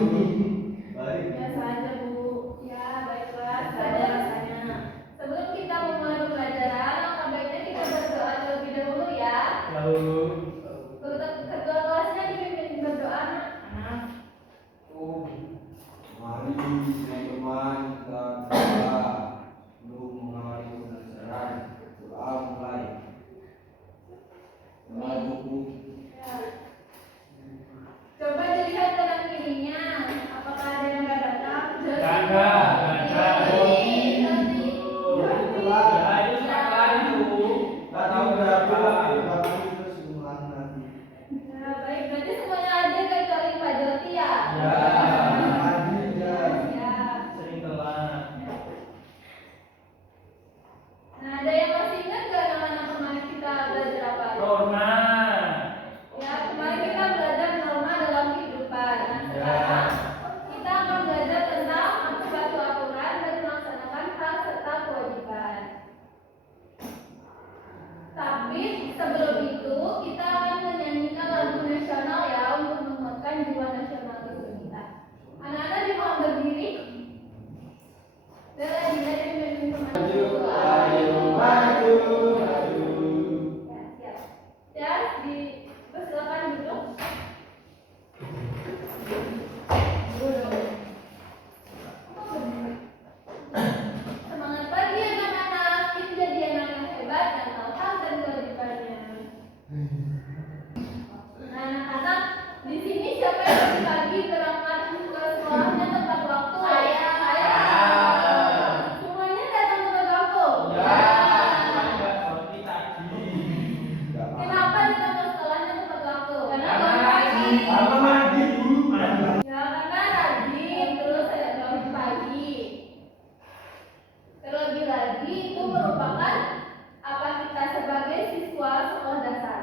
Baik. Biasa aja Bu. Ya baiklah, saya rasanya. Sebelum kita memulai pembelajaran, alangkah baiknya kita berdoa terlebih dahulu ya. Lalu Ketua kelasnya dipimpin berdoa anak. Mari teman-teman kita berdoa sebelum mengawali pembelajaran. Doa mulai. Doa cukup. Ya. Coba dilihat kanan kirinya, apakah ada yang nggak datang? Ada. Tak tahu berapa itu jumlah nanti. Ya, baik, berarti semuanya ada kecuali Pak Joti ya? Ya. Ya. Sering telat. Nah, ada yang masih ingat nggak nama-nama kemarin kita belajar apa? Norma. Ya, kemarin kita belajar norma dalam kehidupan. Nah, sekarang kita akan belajar tentang suatu aturan dan melaksanakan hak serta kewajiban. Tapi sebelum itu kita akan menyanyikan lagu nasional ya untuk menguatkan jiwa nasionalisme kita. Anak-anak di bawah berdiri. Dan di Maju, ayo maju, maju. Ya, siap. Dan dipersilakan duduk. Semangat pagi anak-anak, kita jadi anak yang hebat dan tahu hak dan kewajibannya. Nah, anak-anak, di sini siapa yang tadi pagi berangkat ke sekolahnya tepat waktu? Saya. Semuanya datang tepat waktu? Kenapa datang ke sekolahnya tepat waktu? Karena pagi. Ya, karena rajin, terus ada bangun pagi. Terlebih lagi itu merupakan apa kita sebagai siswa sekolah dasar.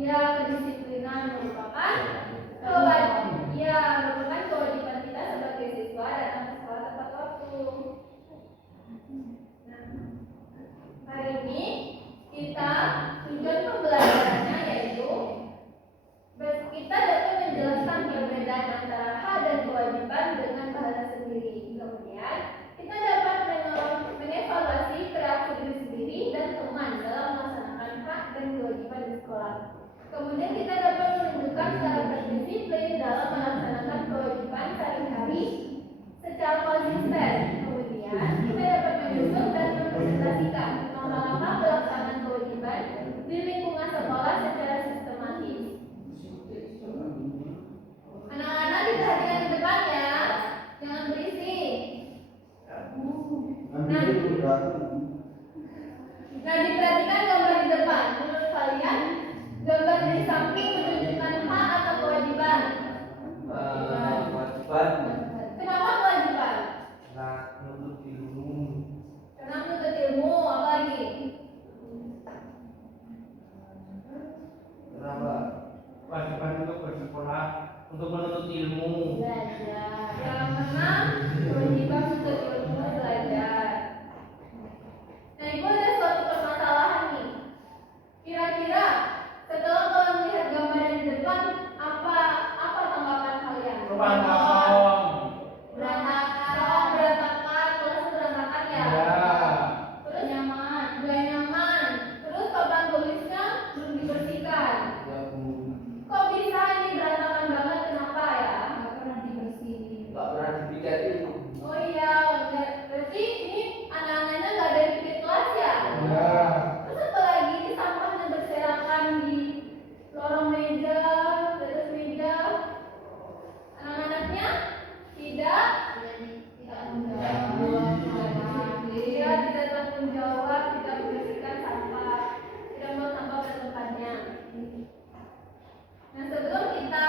Ya, kedisiplinan merupakan kewajiban kita sebagai siswa datang ke sekolah tepat waktu. Nah, hari ini kita tujuan pembelajarannya yaitu kita dapat menjelaskan perbedaan antara hak dan kewajiban dengan bahasa sendiri. Kemudian kita dapat mengevaluasi perilaku diri sendiri dan teman dalam melaksanakan hak dan kewajiban di sekolah. Kemudian kita dapat menunjukkan cara berdisiplin dalam melaksanakan kewajiban sehari-hari secara konsisten. Kemudian kita dapat menyusun dan mempresentasikan langkah-langkah pelaksanaan kewajiban di lingkungan sekolah secara sistematis. Anak-anak diperhatikan di depan ya, jangan berisik. Nah, diperhatikan gambar di depan. Menurut kalian, gambar di samping menunjukkan hak atau kewajiban? Kewajiban. Kenapa kewajiban? Nah, menuntut ilmu. Karena menuntut ilmu, apa lagi? Kenapa? Kewajiban untuk bersekolah, untuk menuntut ilmu. Belajar. Karena kewajiban menuntut ilmu belajar. Nah, ibu ada suatu permasalahan nih. Kira-kira setelah kalian melihat gambar yang di depan, apa tanggapan kalian? Ruang kosong. Berantakan, kelas berantakan ya. Terus nggak nyaman. Terus papan tulisnya belum dibersihkan. Ya, Bu. Kok bisa ini berantakan banget? Kenapa ya? Nggak pernah dibersihin. Nggak pernah dipikirin. Oh iya, berarti ini anak-anaknya nggak ada di kelas ya? Terus apa lagi? Ini sampahnya berserakan di lorong meja, di atas meja. Anak-anaknya tidak tanggung jawab, tidak membersihkan sampah, tidak mau sampah pada tempatnya. Nah, sebelum kita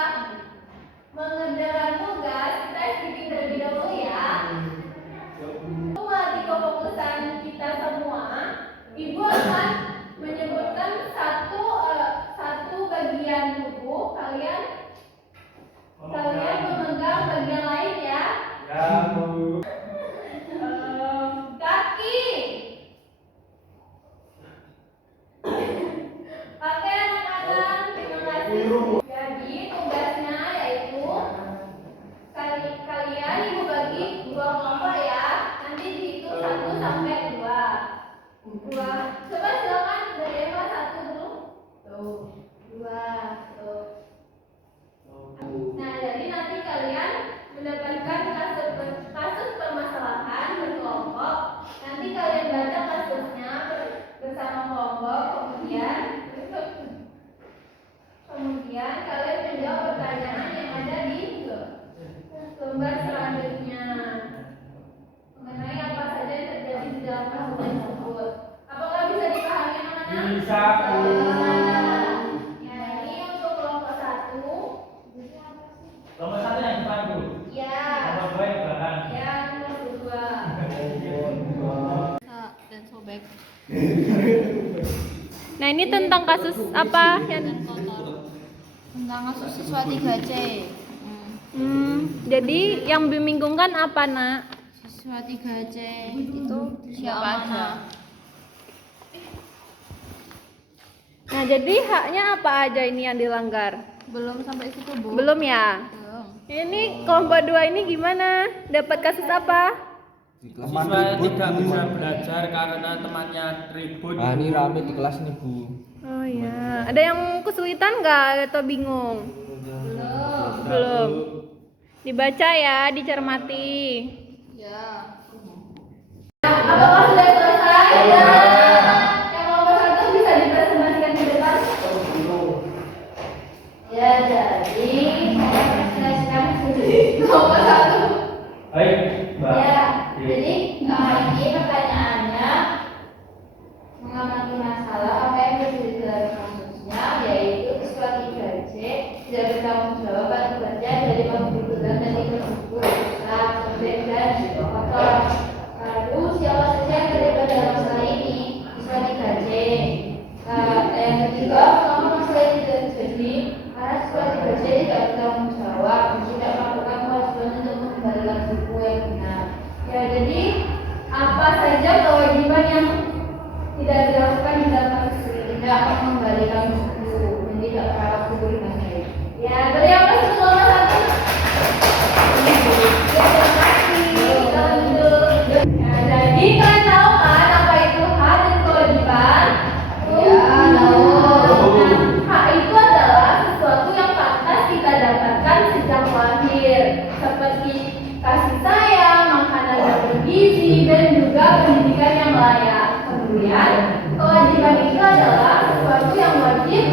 mengerjakan tugas, kita sedikit terlebih dahulu ya. Untuk melatih kefokusan kita semua, Ibu akan menyebutkan satu bagian tubuh, kalian memegang bagian lain ya. Ya, Bu. Kaki. Pakai anak-anak, terima kasih. Jadi tugasnya ini tentang kasus apa? Tentang kasus siswa 3C. Jadi yang membingungkan apa, Nak? Siswa 3C itu siapa aja? Nah, jadi haknya apa aja ini yang dilanggar? Belum sampai situ, Bu. Belum ya? Belum. Ini kelompok 2 ini gimana? Dapat kasus apa? Siswa tidak bisa belajar karena temannya ribut. Ah, ini rame di kelas nih, Bu. Oh iya. Ada yang kesulitan nggak atau bingung? Belum. Dibaca ya, dicermati. Ya. Apakah sudah selesai? Ya. Yang nomor 1 bisa dipresentasikan di depan. Ya, jadi nomor 1. Baik, Mbak. Ya, jadi ini pertanyaannya mengamati masalah apa yang terjadi dalam kasusnya, yaitu siswa 3C tidak bertanggung jawab atas kerja dari pembukuan dan tersebut sobek dan kotor. Lalu siapa saja yang terlibat dalam masalah ini? Siswa 3C. Yang ketiga, selama masalah ini tidak terjadi karena siswa 3C tidak bertanggung jawab, tidak melakukan kewajiban untuk mengembalikan buku yang benar. Ya, jadi apa saja kewajiban yang tidak dilakukan di dalam kasus ini? Tidak mengembalikan buku dan tidak merawat buku dengan baik. Ya, tadi apa nomor 1? Ya, terima kasih. Lanjut. Nah, jadi kalian tahu kan apa itu hak dan kewajiban? Ya, tahu. Nah, hak itu adalah sesuatu yang pantas kita dapatkan sejak lahir, seperti kasih sayang, makanan yang bergizi, dan juga pendidikan yang layak. Kemudian, kewajiban itu adalah sesuatu yang wajib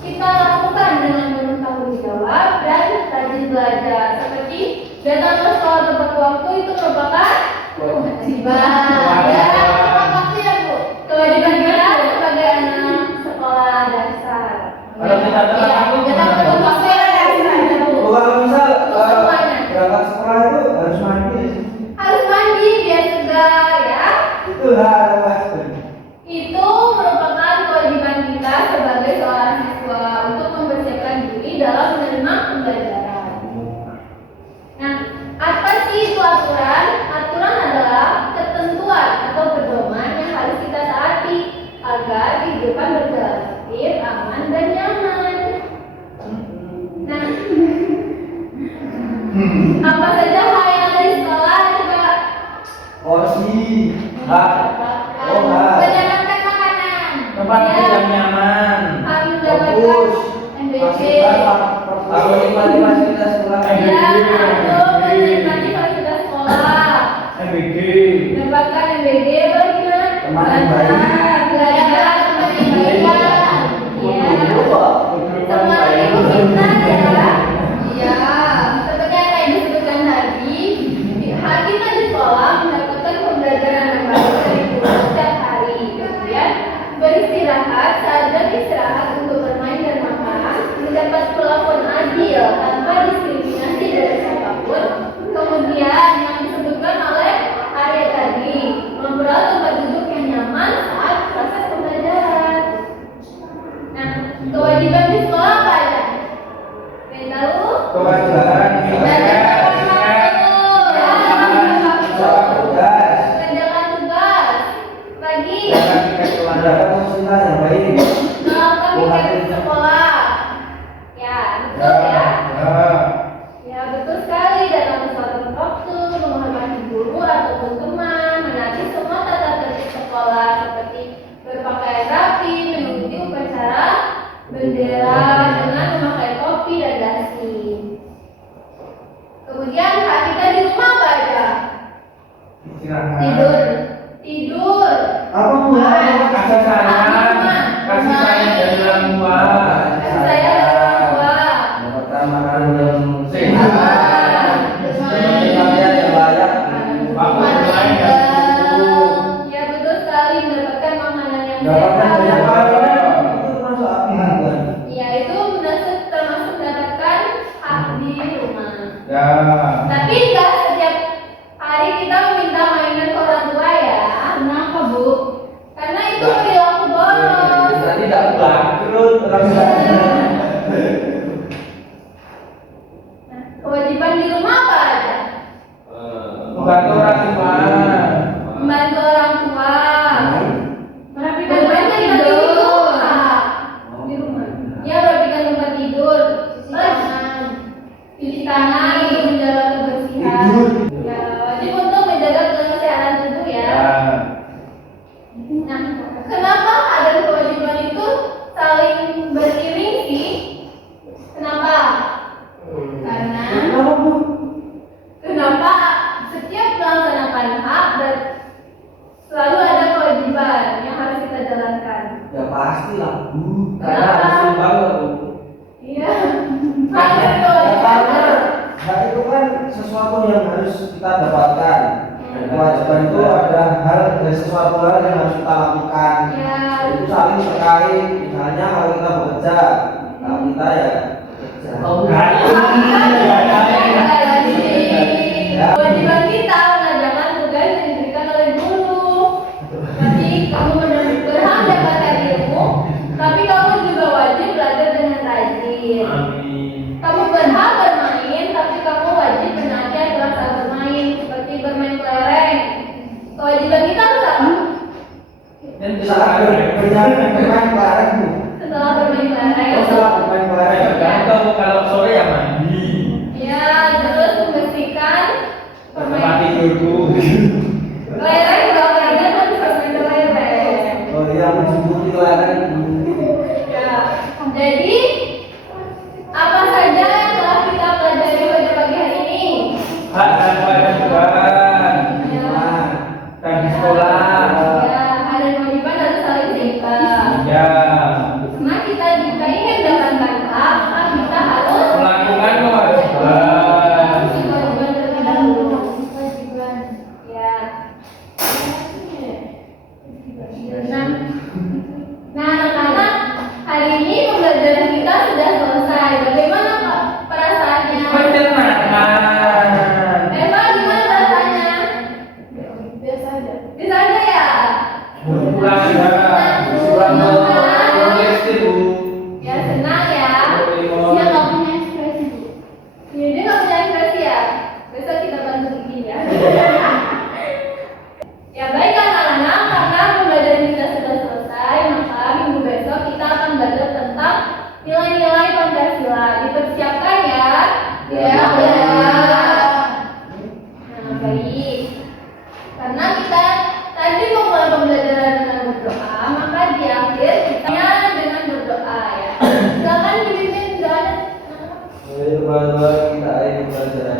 kita lakukan dengan penuh tanggung jawab dan rajin belajar. Seperti datang ke sekolah tepat waktu itu merupakan kewajiban. Ya, tepat waktu ya, Bu. Kewajiban kita sebagai anak sekolah dasar. Kalau kita telat waktu, kita tepat waktu ya, dasar, Bu. Kalau misal Semuanya. berangkat sekolah itu harus mandi. Harus mandi biar segar ya. Itu harus. Itu merupakan kewajiban kita sebagai seorang siswa untuk mempersiapkan diri dalam menerima pembelajaran. Nah, apa sih itu aturan? Aturan adalah ketentuan atau pedoman yang harus kita taati agar kehidupan berjalan tertib, aman, dan nyaman. Nah, apa saja hal yang ada di sekolah coba? Porsi. Hak. Oh, hak. Menjalankan makanan. Tempat Ya. yang nyaman. Harus mendapatkan Fokus. MBG. Harus menikmati fasilitas sekolah. Ya, harus menikmati fasilitas sekolah. MBG. Mendapatkan MBG bagaimana? Teman yang baik. Belajar teman yang baik. Ya. Teman itu pintar ya. Iya. Seperti yang tadi disebutkan tadi, hak kita di sekolah mendapatkan pembelajaran yang baik dari guru setiap hari. Kemudian beristirahat saat jam istirahat untuk bermain dan makan, mendapat perlakuan adil tanpa diskriminasi dari siapapun. Kemudian yang disebutkan oleh Arya tadi, memperoleh tempat duduk yang nyaman saat proses pembelajaran. Nah, kewajiban di sekolah apa aja? Yang tahu? Kewajiban. Kerjakan tugas. Lagi. Mendapat fasilitas yang baik. Melakukan kegiatan sekolah. Ya, betul ya. Ya, betul sekali. Datang ke suatu waktu, menghormati guru ataupun teman, menaati semua tata tertib sekolah seperti berpakaian rapi, mengikuti upacara bendera dengan memakai topi dan dasi. Kemudian hak kita di rumah apa aja? Tidur. Tidur. Apa Kasih sayang. Kasih sayang dari orang tua. Kasih sayang dari orang tua. Mendapatkan makanan yang sehat. Sehat. Pakaian yang layak. Waktu bermain dan buku. Ya, betul sekali, mendapatkan makanan yang Mendapatkan banyak sehat. makanan itu termasuk apa? Ya, itu termasuk mendapatkan hak di rumah. Ya. Tapi enggak setiap hari kita meminta mainan ke orang tua ya. Kenapa, Bu? Karena itu perilaku boros. Berarti tidak tangan untuk menjaga kebersihan. Tidur. Ya, wajib untuk menjaga kesehatan tubuh ya. Nah, kenapa ada kewajiban itu saling beriring sih? Kenapa? Karena Kenapa, Bu? kenapa setiap melaksanakan hak dan selalu ada kewajiban yang harus kita jalankan. Ya pastilah, Bu. Karena Karena harus banget, Bu. Iya. Hak dan Ya, kewajiban. karena hak itu kan sesuatu yang harus kita dapatkan. Dan kewajiban itu ada sesuatu hal yang harus kita lakukan. Ya. Itu saling terkait. Misalnya kalau kita bekerja, kalau kita ya bekerja. Kewajiban kita mengerjakan tugas yang diberikan oleh guru. Jadi kamu berhak mendapatkan ilmu, tapi kamu juga wajib belajar dengan rajin. Kamu berhak bermain, tapi kamu wajib menaati aturan saat bermain, seperti bermain kelereng. Kewajiban kita harus apa? Dan Saat bermain kelereng, Bu. Setelah bermain kelereng, Setelah bermain kelereng, tergantung kalau sore ya mandi. ya terus membersihkan Tempat permainan. tidurku. Kelereng kalau kalian kan bisa main kelereng. oh iya, menjemputi kelereng. Ya, jadi apa saja yang telah kita pelajari pada pagi hari ini? Hak dan kewajiban. Ya, Dan di sekolah. ya, ada kewajiban harus saling seimbang. Ya. Karena kita jika ingin mendapatkan hak, maka kita harus Melakukan kewajiban. kewajiban terlebih dahulu. Kewajiban, ya. Nah, anak-anak, hari ini pembelajaran kita sudah selesai. Bagaimana Pak perasaannya? Menyenangkan. Eva, gimana perasaannya? Biasa aja. Biasa aja ya? Pulang ya. Pulang nulis Bu. Ya senang ya. Dia nggak punya ekspresi. Ya, dia nggak punya ekspresi ya. Besok kita bantu bikin ya. Ya baik anak-anak, karena pembelajaran kita sudah selesai, maka minggu besok kita akan belajar tentang nilai-nilai Pancasila. Dipersiapkan ya. Ya. Nah baik. Karena kita tadi memulai pembelajaran dengan berdoa, maka di akhir kita dengan berdoa ya. Silakan dipimpin dan Jadi, kita ini belajar